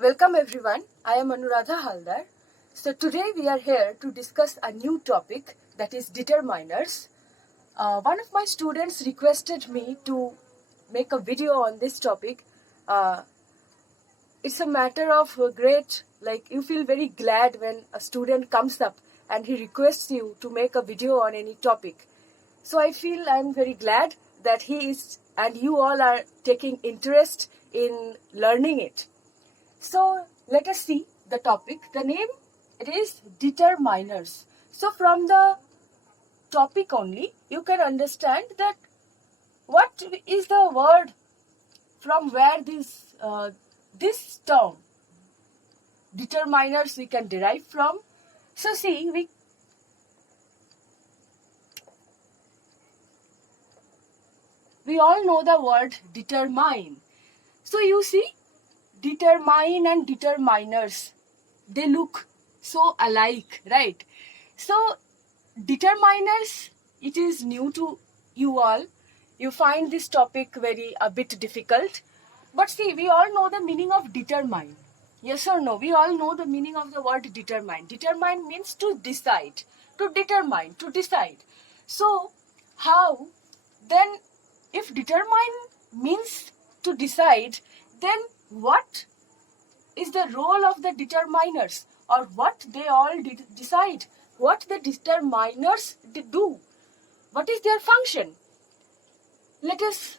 Welcome everyone, I am Anuradha Halder. So today we are here to discuss a new topic, that is determiners. One of my students requested me to make a video on this topic. It's a matter of great, you feel very glad when a student comes up and he requests you to make a video on any topic. So I feel I'm very glad that he is and you all are taking interest in learning it. So let us see the topic. The name, it is determiners. So from the topic only, you can understand that what is the word from where this term determiners we can derive from. So see, we all know the word determine. So you see, determine and determiners, they look so alike, right? So determiners, it is new to you all. You find this topic a bit difficult. But see, we all know the meaning of determine. Yes or no? We all know the meaning of the word determine. Determine means to decide, to determine, to decide. So how then, if determine means to decide, then what is the role of the determiners, or what they all decide? What the determiners do? What is their function? Let us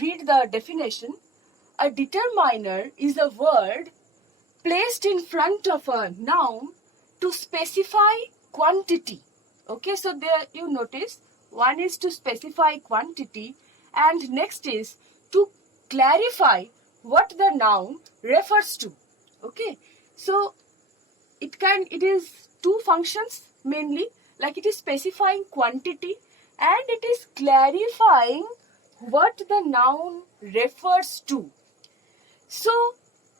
read the definition. A determiner is a word placed in front of a noun to specify quantity. Okay, so there you notice one is to specify quantity and next is to clarify what the noun refers to. Okay, so it is two functions mainly, like it is specifying quantity and it is clarifying what the noun refers to. So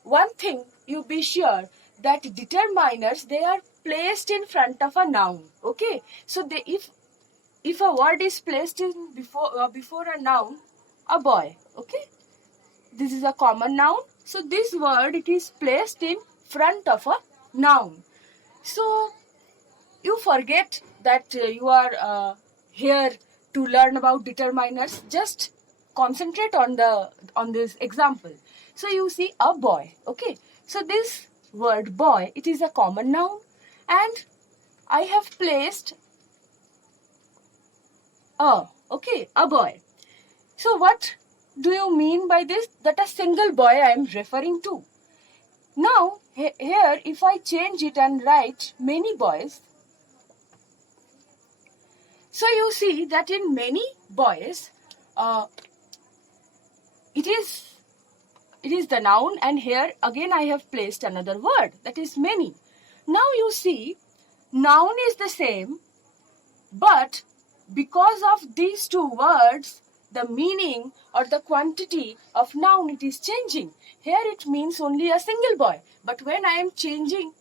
one thing you be sure that determiners, they are placed in front of a noun. Okay, so if a word is placed in before a noun, a boy, okay, this is a common noun. So this word, it is placed in front of a noun. So you forget that you are here to learn about determiners. Just concentrate on this example. So you see a boy. Okay. So this word boy, it is a common noun, and I have placed a boy. So what do you mean by this? That a single boy I am referring to. Now here if I change it and write many boys, so you see that in many boys, it is the noun, and here again I have placed another word, that is many. Now you see, noun is the same, but because of these two words, the meaning or the quantity of noun, it is changing. Here it means only a single boy, but when I am changing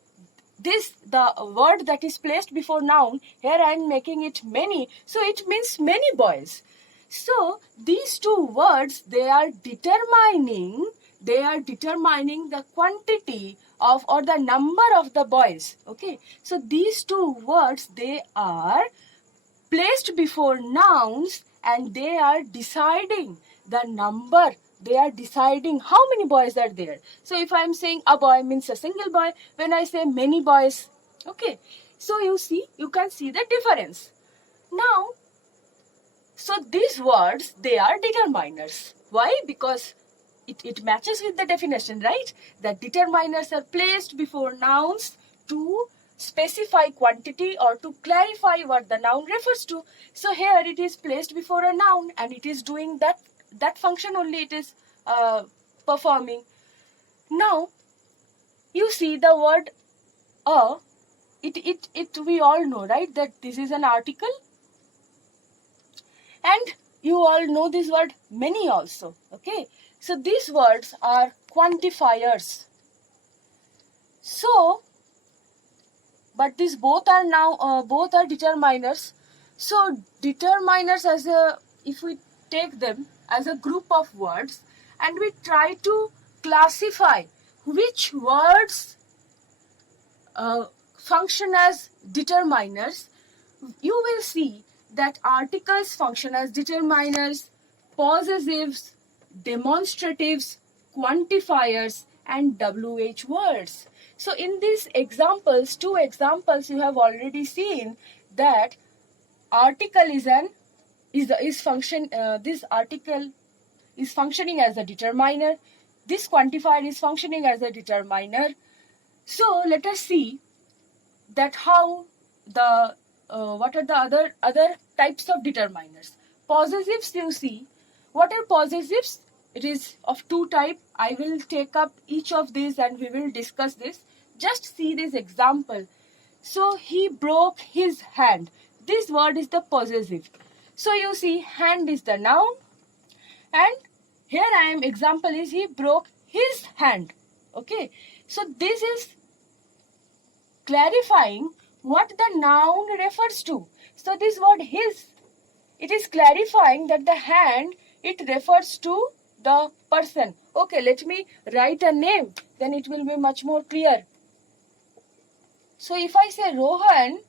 this, the word that is placed before noun, here I am making it many, so it means many boys. So these two words, they are determining the quantity of or the number of the boys. Okay, so these two words, they are placed before nouns and they are deciding the number. They are deciding how many boys are there. So if I am saying a boy means a single boy, when I say many boys, okay. So you can see the difference. Now, so these words, they are determiners. Why? Because it matches with the definition, right? The determiners are placed before nouns to specify quantity or to clarify what the noun refers to. So here it is placed before a noun and it is doing that function only, it is performing. Now you see the word we all know, right, that this is an article, and you all know this word many also. Okay, so these words are quantifiers. So but these both are determiners. So determiners, if we take them as a group of words and we try to classify which words function as determiners, you will see that articles function as determiners, possessives, demonstratives, quantifiers, and WH words. So in these examples, two examples, you have already seen that article this article is functioning as a determiner. This quantifier is functioning as a determiner. So let us see that how the what are the other types of determiners. Possessives, you see, what are possessives? It is of two type. I will take up each of these and we will discuss this. Just see this example. So he broke his hand. This word is the possessive. So you see, hand is the noun, and here I am, example is he broke his hand. Okay, so this is clarifying what the noun refers to. So this word his, it is clarifying that the hand, it refers to the person. Okay, let me write a name, then it will be much more clear. So if I say Rohan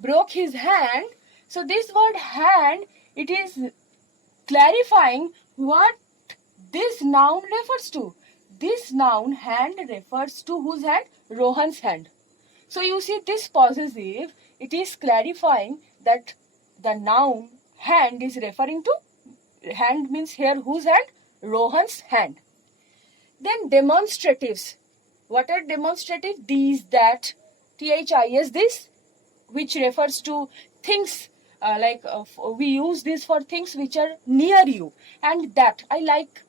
broke his hand, so this word hand, it is clarifying what this noun refers to. This noun hand refers to whose hand? Rohan's hand. So you see, this possessive, it is clarifying that the noun hand is referring to, hand means here whose hand? Rohan's hand. Then demonstratives. What are demonstratives? These, that, THIS, this, which refers to things we use this for things which are near you. And that, I like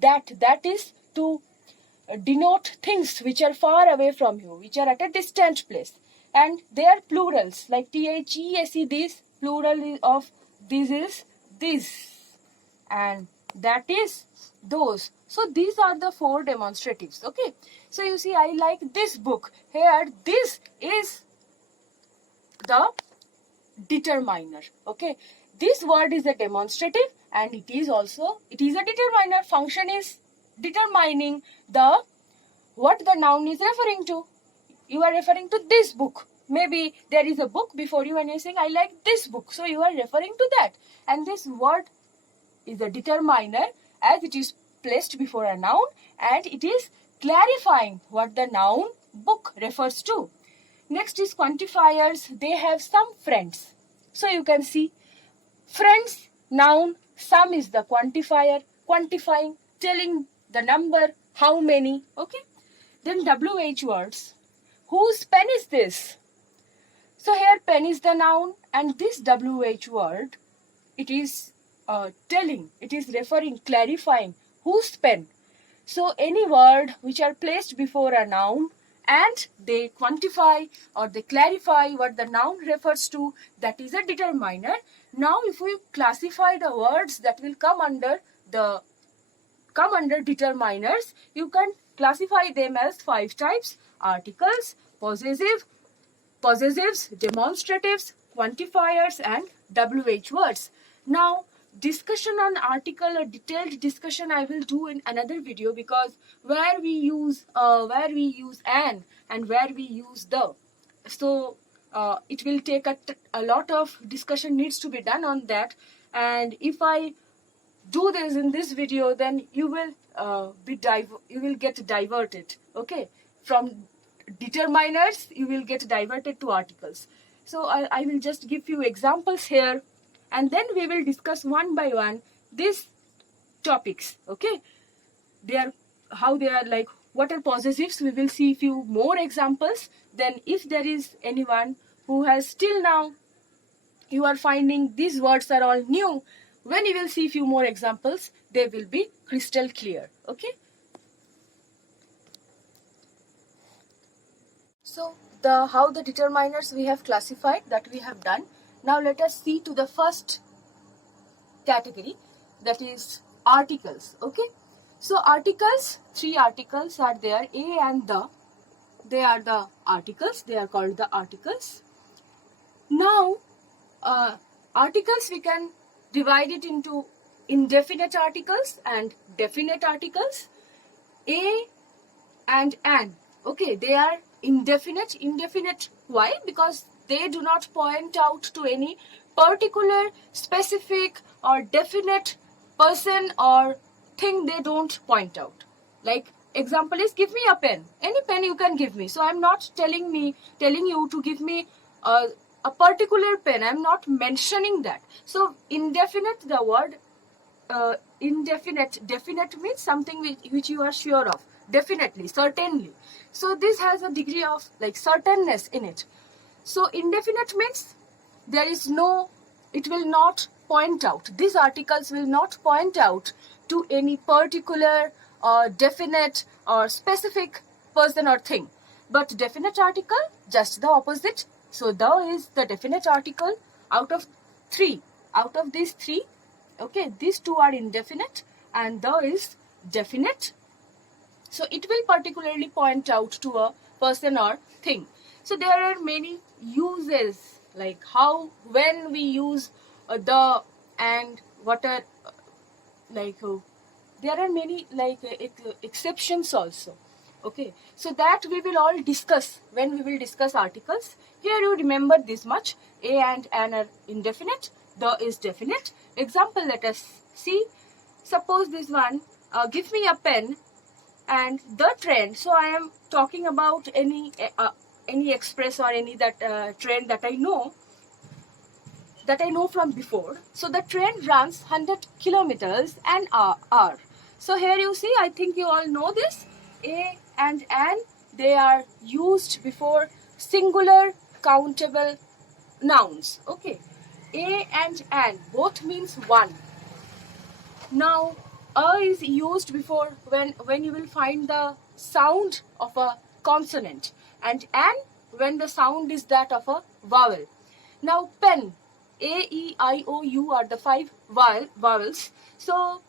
that is to denote things which are far away from you, which are at a distant place. And they are plurals, like THESE, this, plural of this is this, and that is those. So these are the four demonstratives. Okay, so you see, I like this book. Here, this is the determiner. Okay, this word is a demonstrative and it is a determiner. Function is determining what the noun is referring to. You are referring to this book. Maybe there is a book before you and you are saying, I like this book. So you are referring to that. And this word is a determiner as it is placed before a noun and it is clarifying what the noun book refers to. Next is quantifiers. They have some friends. So you can see friends, noun, some is the quantifier, quantifying, telling the number, how many. Okay. Then WH words. Whose pen is this? So here pen is the noun and this WH word, it is telling, it is referring, clarifying whose pen. So any word which are placed before a noun and they quantify or they clarify what the noun refers to, that is a determiner. Now if we classify the words that will come under determiners, you can classify them as 5 types: articles, possessives, demonstratives, quantifiers, and WH words. Now discussion on article, a detailed discussion I will do in another video, because where we use an and where we use the, so it will take a lot of discussion needs to be done on that. And if I do this in this video, then you will get diverted. Okay, from determiners you will get diverted to articles. So I will just give you examples here and then we will discuss one by one these topics. Okay, how they are, like what are possessives. We will see few more examples. Then if there is anyone who has still now you are finding these words are all new, when you will see few more examples, they will be crystal clear. Okay. So how the determiners we have classified, that we have done. Now let us see to the first category, that is articles. Okay. So articles, 3 articles are there, a and the. They are the articles. They are called the articles. Now articles we can divide it into indefinite articles and definite articles. A and an. Okay, they are indefinite. Indefinite, why? Because they do not point out to any particular, specific or definite person or thing. They don't point out. Like example is, give me a pen. Any pen you can give me. So I'm not telling you to give me a particular pen. I'm not mentioning that. So indefinite, the word indefinite, definite means something which you are sure of, definitely, certainly. So this has a degree of like certainness in it. So indefinite means there is no, it will not point out, these articles will not point out to any particular definite or specific person or thing. But definite article, just the opposite. So the is the definite article. Out of these three, okay, these two are indefinite and the is definite. So it will particularly point out to a person or thing. So there are many uses, like how, when we use the and what are there are many exceptions also. Okay, so that we will all discuss when we will discuss articles. Here you remember this much: a and an are indefinite, the is definite. Example, let us see. Suppose this one, give me a pen and the trend. So I am talking about any express or any that trend that I know from before. So the trend runs 100 kilometers an hour. So here you see, I think you all know this. A and an, they are used before singular countable nouns. Okay, a and an both means one. Now a is used before when you will find the sound of a consonant, and an when the sound is that of a vowel. Now pen, a, e, I, o, u are the 5 vowels. So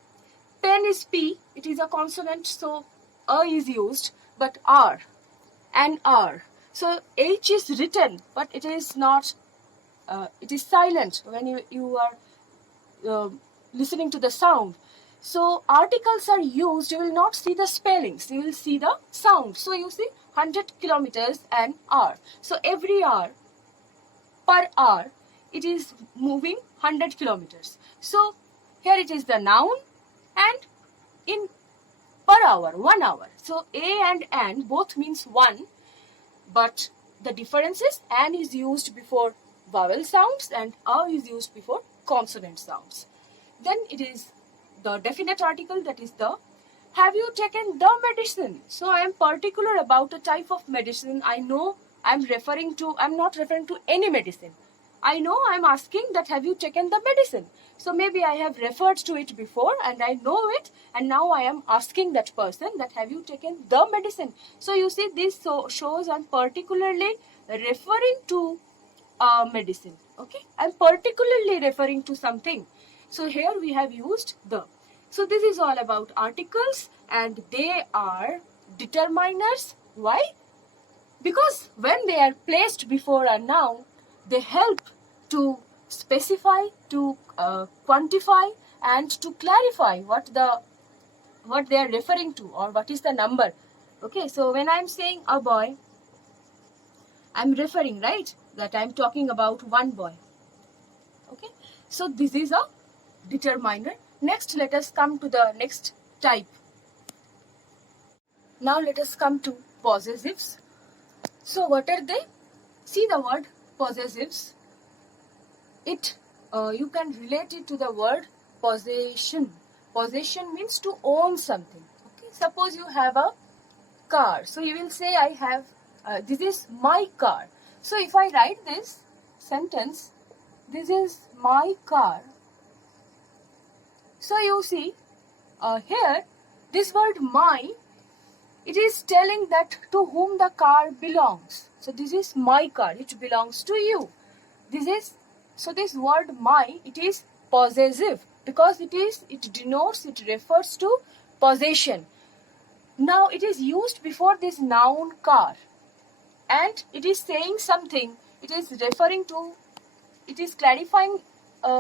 pen is P, it is a consonant, so a is used, but R and R. So H is written, but it is not, it is silent when you are listening to the sound. So articles are used, you will not see the spellings, you will see the sound. So you see 100 kilometers an hour. So every hour, per hour, it is moving 100 kilometers. So here it is the noun, and in per hour, 1 hour. So a and an both means one, but the difference is an is used before vowel sounds and a is used before consonant sounds. Then it is the definite article, that is the. Have you taken the medicine? So I am particular about a type of medicine. I know I'm not referring to any medicine. I know I'm asking that have you taken the medicine? So maybe I have referred to it before and I know it, and now I am asking that person that have you taken the medicine? So you see, this shows I'm particularly referring to medicine. Okay, I'm particularly referring to something. So here we have used the. So this is all about articles, and they are determiners. Why? Because when they are placed before a noun, they help to specify, to quantify, and to clarify what they are referring to, or what is the number. Okay, so when I'm saying a boy, I'm referring, right, that I'm talking about one boy. Okay, so this is a determiner. Next, let us come to the next type. Now let us come to possessives. So what are they? See the word possessives. It you can relate it to the word possession. Possession means to own something. Okay, suppose you have a car. So you will say, I have, this is my car. So if I write this sentence, this is my car. So you see, here, this word my, it is telling that to whom the car belongs. So this is my car, it belongs to you. So this word my, it is possessive because it denotes, it refers to possession. Now it is used before this noun car, and it is saying something, it is referring to, it is clarifying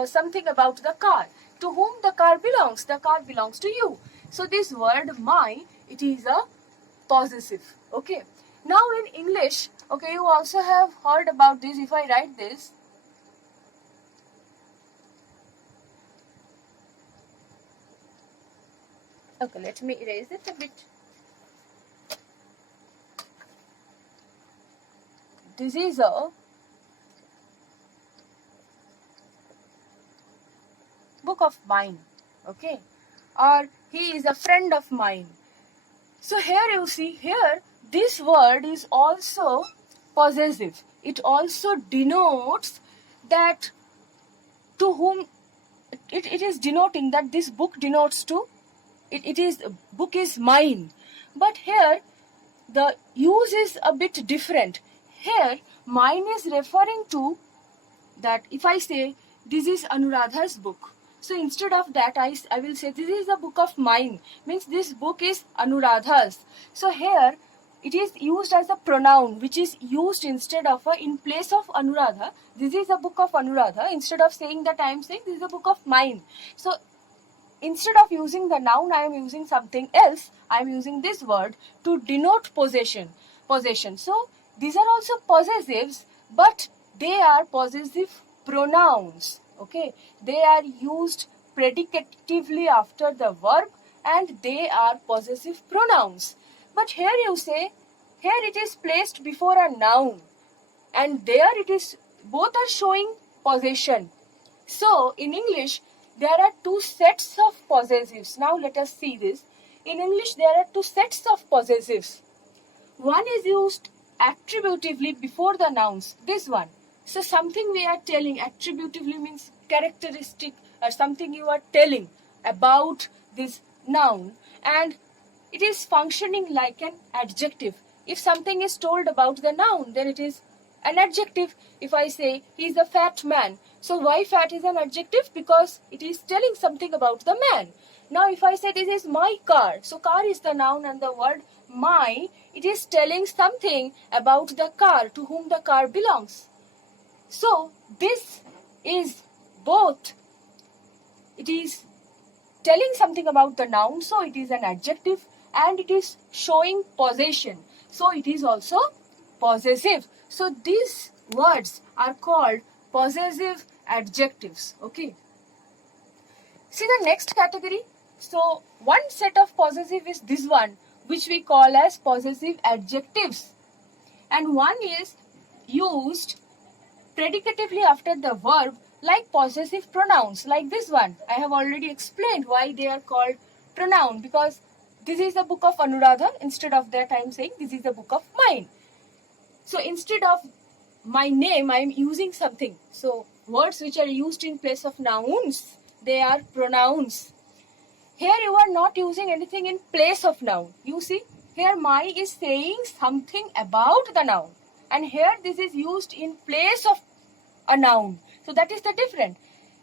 something about the car. To whom the car belongs to you. So this word my, it is a possessive. Okay. Now in English, okay, you also have heard about this. If I write this, okay, let me erase it a bit. This is a book of mine, okay, or he is a friend of mine. So here you see, here this word is also possessive. It also denotes that to whom it is denoting that this book denotes to, book is mine. But here the use is a bit different. Here mine is referring to that if I say this is Anuradha's book, so instead of that I will say this is a book of mine, means this book is Anuradha's. So here it is used as a pronoun which is used instead of in place of Anuradha. This is a book of Anuradha. Instead of saying that, I am saying this is a book of mine. So instead of using the noun, I am using something else. I am using this word to denote possession. So these are also possessives, but they are possessive pronouns. Okay, they are used predicatively after the verb, and they are possessive pronouns. But here you say, here it is placed before a noun, and there it is, both are showing possession. So in English there are two sets of possessives. Now let us see this. In English there are two sets of possessives. One is used attributively before the nouns, this one. So something we are telling, attributively means characteristic or something you are telling about this noun, and it is functioning like an adjective. If something is told about the noun, then it is an adjective. If I say he is a fat man, so why fat is an adjective? Because it is telling something about the man. Now if I say this is my car, so car is the noun, and the word my, it is telling something about the car, to whom the car belongs. So this is both, it is telling something about the noun, so it is an adjective, and it is showing possession, so it is also possessive. So these words are called possessive adjectives. Okay. See the next category. So one set of possessive is this one, which we call as possessive adjectives, and one is used predicatively after the verb, like possessive pronouns, like this one. I have already explained why they are called pronoun, because this is a book of Anuradha. Instead of that, I am saying this is a book of mine. So instead of my name, I am using something. So words which are used in place of nouns, they are pronouns. Here you are not using anything in place of noun. You see, here my is saying something about the noun, and here this is used in place of a noun. So that is the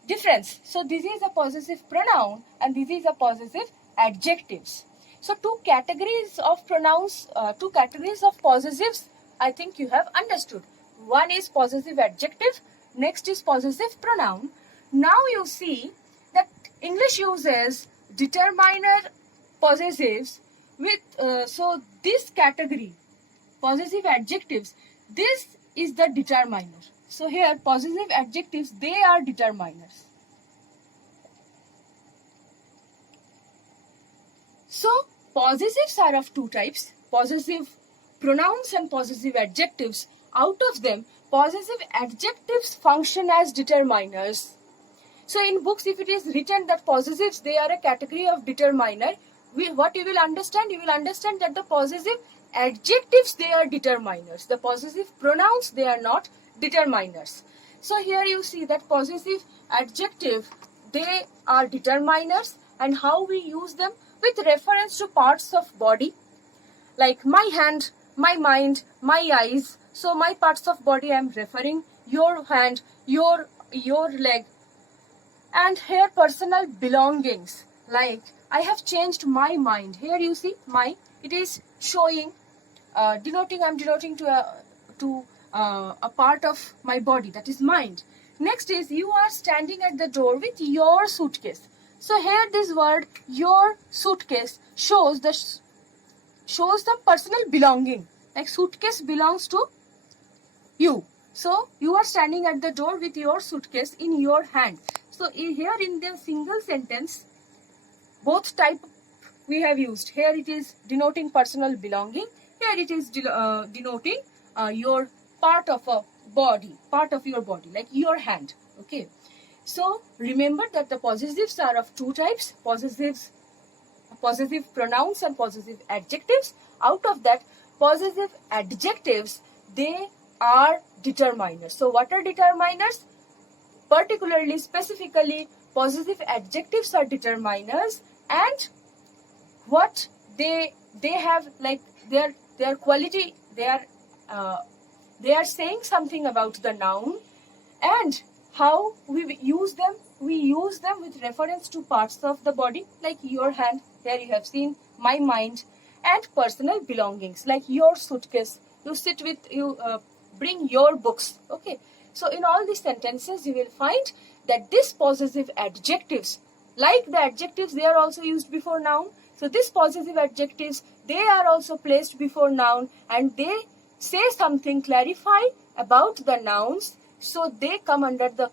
difference. So this is a possessive pronoun, and this is a possessive adjectives. So two categories of pronouns, two categories of possessives, I think you have understood. One is possessive adjective, next is possessive pronoun. Now you see that English uses determiner possessives with, so this category, possessive adjectives, this is the determiner. So here possessive adjectives, they are determiners. So possessives are of two types, possessive pronouns and possessive adjectives. Out of them, possessive adjectives function as determiners. So in books, if it is written that possessives, they are a category of determiner, what you will understand? You will understand that the possessive adjectives, they are determiners. The possessive pronouns, they are not determiners. So here you see that possessive adjective, they are determiners, and how we use them? With reference to parts of body, like my hand, my mind, my eyes. So my parts of body I am referring, your hand, your leg. And here personal belongings, like I have changed my mind. Here you see my, it is showing, denoting, I am denoting to a part of my body, that is mind. Next is you are standing at the door with your suitcase. So here this word your suitcase shows shows the personal belonging. Like suitcase belongs to you. So you are standing at the door with your suitcase in your hand. So here in the single sentence, both type we have used. Here it is denoting personal belonging. Here it is denoting your part of a body, part of your body, like your hand. Okay. So remember that the possessives are of two types: possessive pronouns and possessive adjectives. Out of that, possessive adjectives, they are determiners. So what are determiners? Particularly, specifically, possessive adjectives are determiners, and what they have, like their quality, they are saying something about the noun. And how we use them? We use them with reference to parts of the body, like your hand. Here you have seen my mind, and personal belongings, like your suitcase. You sit with, you bring your books. Okay. So in all these sentences, you will find that this possessive adjectives, like the adjectives, they are also used before noun. So this possessive adjectives, they are also placed before noun, and they say something, clarify about the nouns. So they come under the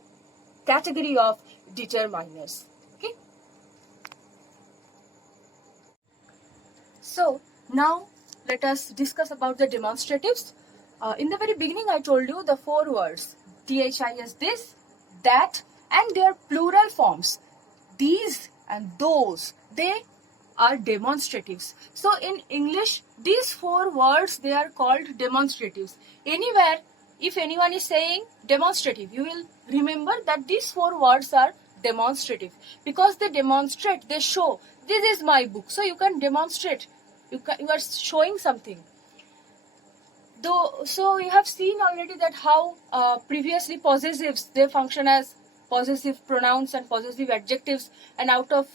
category of determiners. Okay. So now let us discuss about the demonstratives. In the very beginning, I told you the four words: this, this, that, and their plural forms. These and those, they are demonstratives. So in English, these four words, they are called demonstratives. Anywhere, if anyone is saying demonstrative, you will remember that these four words are demonstrative, because they demonstrate, they show, this is my book. So you can demonstrate, you are showing something. So you have seen already that how previously possessives, they function as possessive pronouns and possessive adjectives, and out of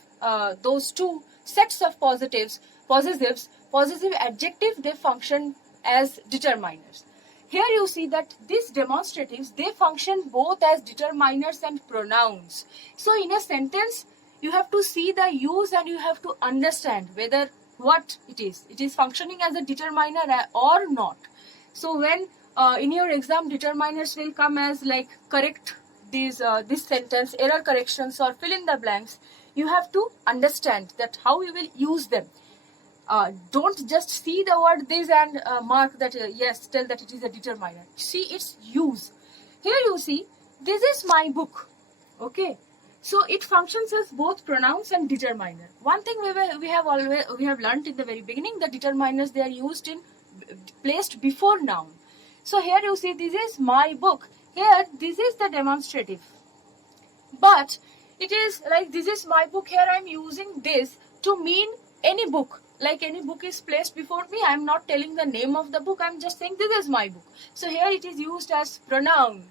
those two sets of possessives, possessive adjective, they function as determiners. Here you see that these demonstratives, they function both as determiners and pronouns. So in a sentence, you have to see the use and you have to understand whether what it is. It is functioning as a determiner or not. So when in your exam, determiners will come as like correct this sentence, error corrections, or fill in the blanks. You have to understand that how you will use them. Don't just see the word this and mark that yes, tell that it is a determiner. See its use. Here you see, this is my book. Okay. So it functions as both pronouns and determiner. One thing we have learnt in the very beginning, the determiners, they are used in placed before noun. So here you see, this is my book. Here this is the demonstrative. But it is like, this is my book. Here I am using this to mean any book. Like any book is placed before me, I am not telling the name of the book, I am just saying this is my book. So here it is used as pronoun.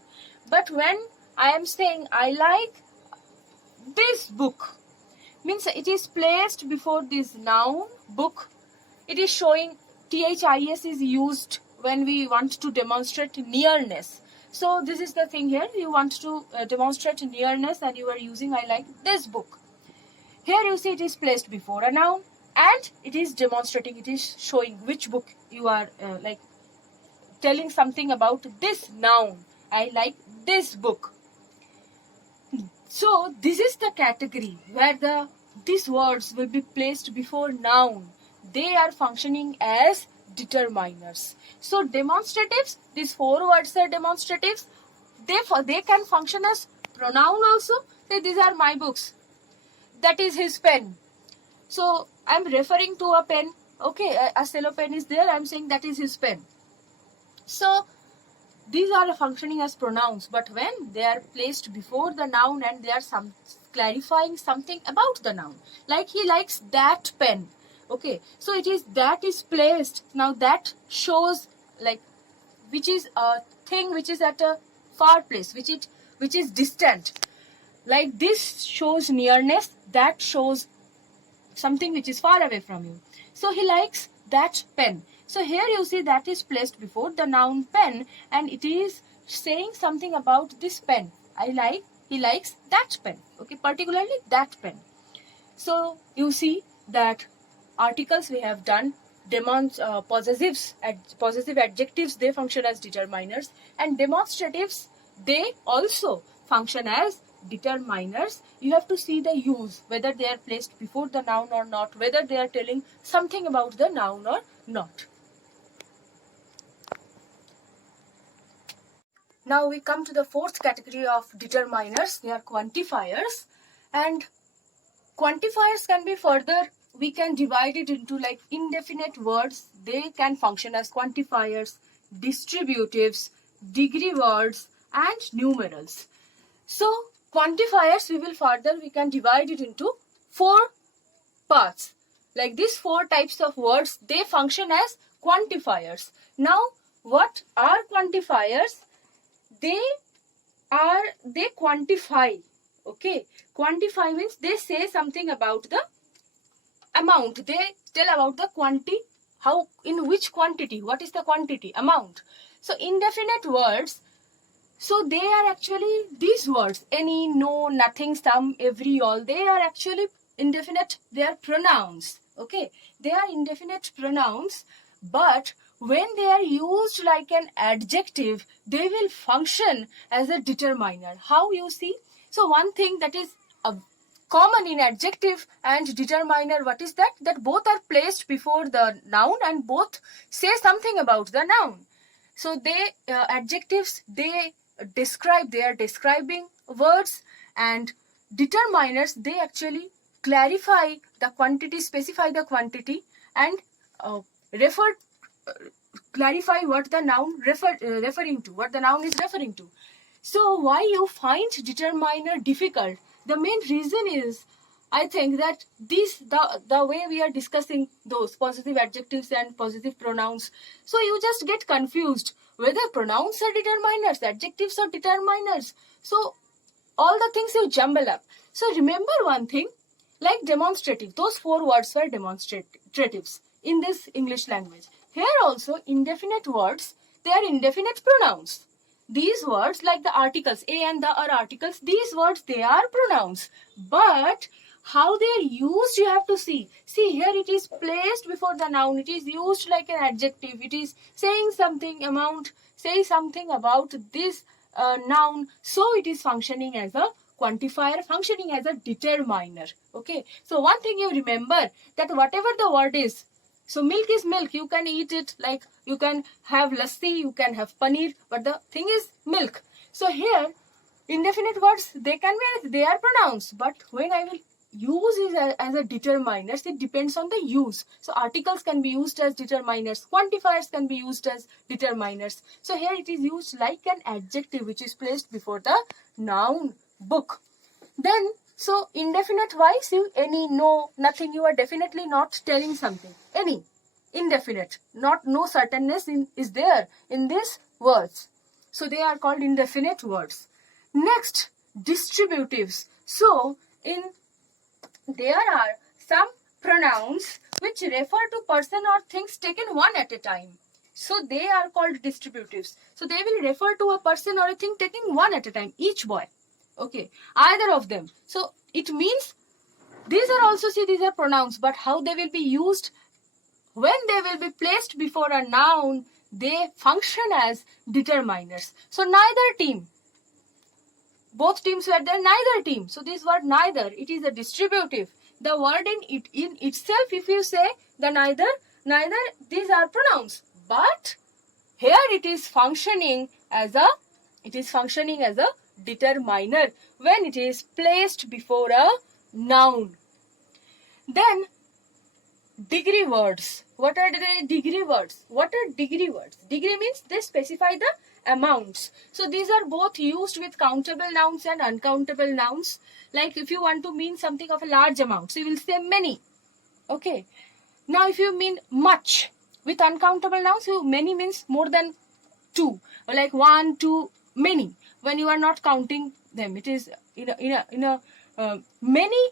But when I am saying I like this book, means it is placed before this noun, book. It is showing, this is used when we want to demonstrate nearness. So this is the thing here, you want to demonstrate nearness and you are using I like this book. Here you see it is placed before a noun, and it is demonstrating, it is showing which book you are like telling something about this noun. I like this book. So this is the category where these words will be placed before noun. They are functioning as determiners. So demonstratives, these four words are demonstratives. They can function as pronoun also. Say, these are my books. That is his pen. So I am referring to a pen. Okay, a cello pen is there. I am saying that is his pen. So these are functioning as pronouns, but when they are placed before the noun and they are clarifying something about the noun, like he likes that pen. Okay, so it is that is placed. Now that shows like which is a thing which is at a far place, which is distant. Like this shows nearness, that shows something which is far away from you. So he likes that pen. So here you see that is placed before the noun pen, and it is saying something about this pen. He likes that pen. Okay, particularly that pen. So you see that articles we have done, possessive adjectives, they function as determiners, and demonstratives, they also function as determiners. You have to see the use, whether they are placed before the noun or not, whether they are telling something about the noun or not. Now we come to the fourth category of determiners. They are quantifiers, and quantifiers can be further, we can divide it into like indefinite words. They can function as quantifiers, distributives, degree words, and numerals. So quantifiers, we can divide it into 4 parts. Like these 4 types of words, they function as quantifiers. Now what are quantifiers? They quantify. Okay, quantify means they say something about the amount. They tell about the quantity, how, in which quantity, what is the quantity, amount. So indefinite words, so they are actually these words, any, no, nothing, some, every, all, they are actually indefinite, they are pronouns. Okay, they are indefinite pronouns, but when they are used like an adjective, they will function as a determiner. How, you see? So one thing that is common in adjective and determiner, what is that? That both are placed before the noun and both say something about the noun. So they adjectives, they are describing words, and determiners, they actually clarify the quantity, specify the quantity, and clarify what the noun referring to, what the noun is referring to. So why you find determiner difficult? The main reason is, I think that the way we are discussing those possessive adjectives and possessive pronouns, so you just get confused whether pronouns are determiners, adjectives are determiners. So all the things you jumble up. So remember one thing, like demonstrative, those 4 words were demonstratives in this English language. Here also indefinite words, they are indefinite pronouns. These words, like the articles, a and the are articles, these words, they are pronouns. But how they are used, you have to see. See, here it is placed before the noun. It is used like an adjective. It is saying something about this noun. So it is functioning as a quantifier, functioning as a determiner. Okay. So one thing you remember, that whatever the word is, so milk is milk, you can eat it, like you can have lassi, you can have paneer, but the thing is milk. So here, indefinite words, they are pronouns, but when I will use it as a determiners, it depends on the use. So articles can be used as determiners, quantifiers can be used as determiners. So here it is used like an adjective which is placed before the noun book. Then, so indefinite wise, you any, no, nothing, you are definitely not telling something. Any, indefinite, no certainness is there in these words. So they are called indefinite words. Next, distributives. So there are some pronouns which refer to person or things taken one at a time. So they are called distributives. So they will refer to a person or a thing taken one at a time, each boy. Okay, either of them. So it means these are also, see, these are pronouns, but how they will be used, when they will be placed before a noun, they function as determiners. So neither team, both teams were there, neither team. So this word neither, it is a distributive. The word in itself, if you say the neither, these are pronouns. But here it is functioning as a determiner when it is placed before a noun. Then degree words. What are the degree words? What are degree words? Degree means they specify the amounts. So these are both used with countable nouns and uncountable nouns. Like if you want to mean something of a large amount, so you will say many. Okay. Now if you mean much, with uncountable nouns, many means more than 2, or like 1, 2, many. When you are not counting them, it is many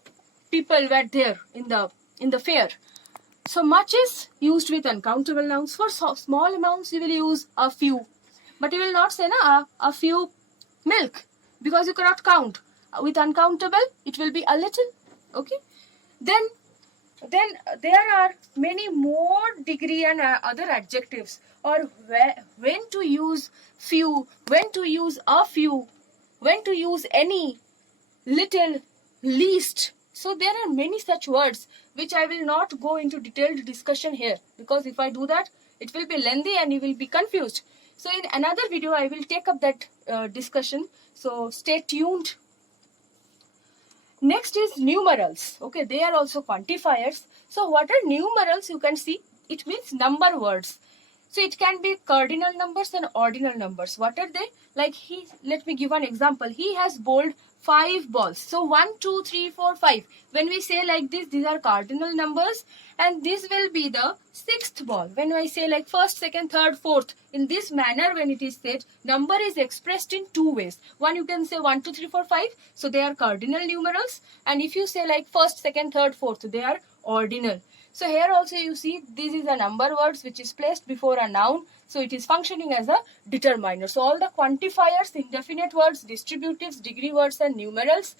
people were there in the fair. So much is used with uncountable nouns. For small amounts, you will use a few, but you will not say a few milk, because you cannot count. With uncountable, it will be a little. Okay. Then Then there are many more degree and other adjectives, or when to use few, when to use a few, when to use any, little, least. So there are many such words which I will not go into detailed discussion here, because if I do that, it will be lengthy and you will be confused. So in another video, I will take up that discussion. So stay tuned. Next is numerals. Okay, they are also quantifiers. So what are numerals? You can see it means number words. So it can be cardinal numbers and ordinal numbers. What are they? Like let me give an example. He has bowled 5 balls. So 1, 2, 3, 4, 5. When we say like this, these are cardinal numbers, and this will be the 6th ball. When I say like first, second, third, fourth, in this manner when it is said, number is expressed in 2 ways. One, you can say 1, 2, 3, 4, 5. So they are cardinal numerals. And if you say like first, second, third, fourth, they are ordinal. So here also you see this is a number words which is placed before a noun. So it is functioning as a determiner. So all the quantifiers, indefinite words, distributives, degree words and numerals,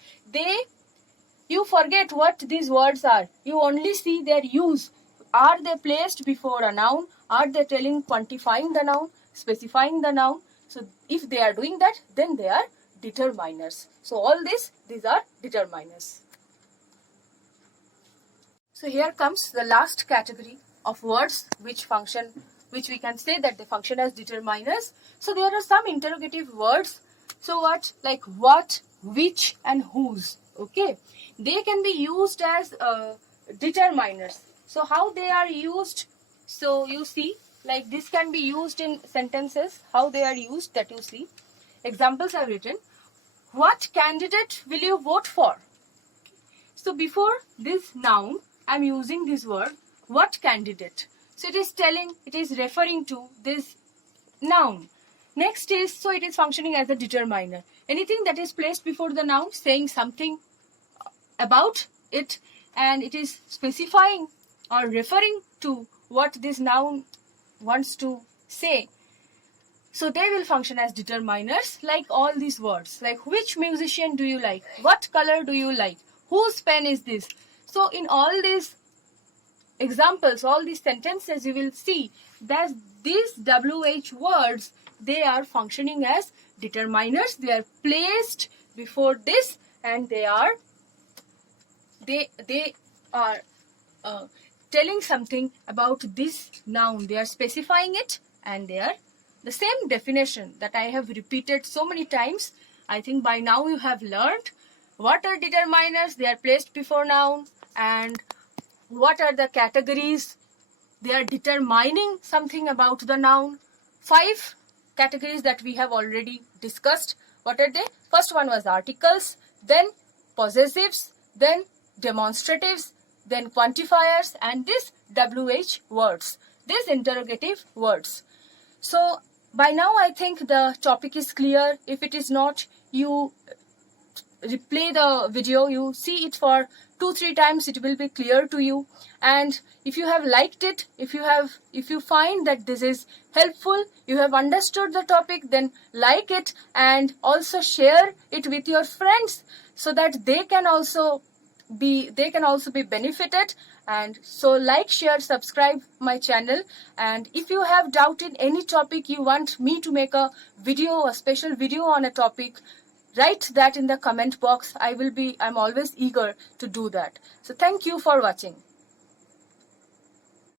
you forget what these words are. You only see their use. Are they placed before a noun? Are they quantifying the noun, specifying the noun? So if they are doing that, then they are determiners. So all these are determiners. So here comes the last category of words which we can say that they function as determiners. So there are some interrogative words. So what? Like what, which and whose. Okay. They can be used as determiners. So how they are used? So you see, like this can be used in sentences. How they are used, that you see. Examples are written. What candidate will you vote for? So before this noun, I am using this word, what candidate. So it is referring to this noun. Next is, so it is functioning as a determiner. Anything that is placed before the noun, saying something about it, and it is specifying or referring to what this noun wants to say. So they will function as determiners, like all these words. Like which musician do you like? What color do you like? Whose pen is this? So in all these examples, all these sentences, you will see that these WH words, they are functioning as determiners. They are placed before this, and they are telling something about this noun. They are specifying it, and they are the same definition that I have repeated so many times. I think by now you have learned what are determiners. They are placed before noun. And what are the categories? They are determining something about the noun. 5 categories that we have already discussed. What are they? First one was articles, then possessives, then demonstratives, then quantifiers, and this WH words, these interrogative words. So by now I think the topic is clear. If it is not, you replay the video, you see it for 2-3 times, it will be clear to you. And if you have liked it, if you find that this is helpful, you have understood the topic, then like it and also share it with your friends, so that they can also be benefited. And so like, share, subscribe my channel. And if you have doubt in any topic, you want me to make a special video on a topic, write that in the comment box. I'm always eager to do that. So thank you for watching.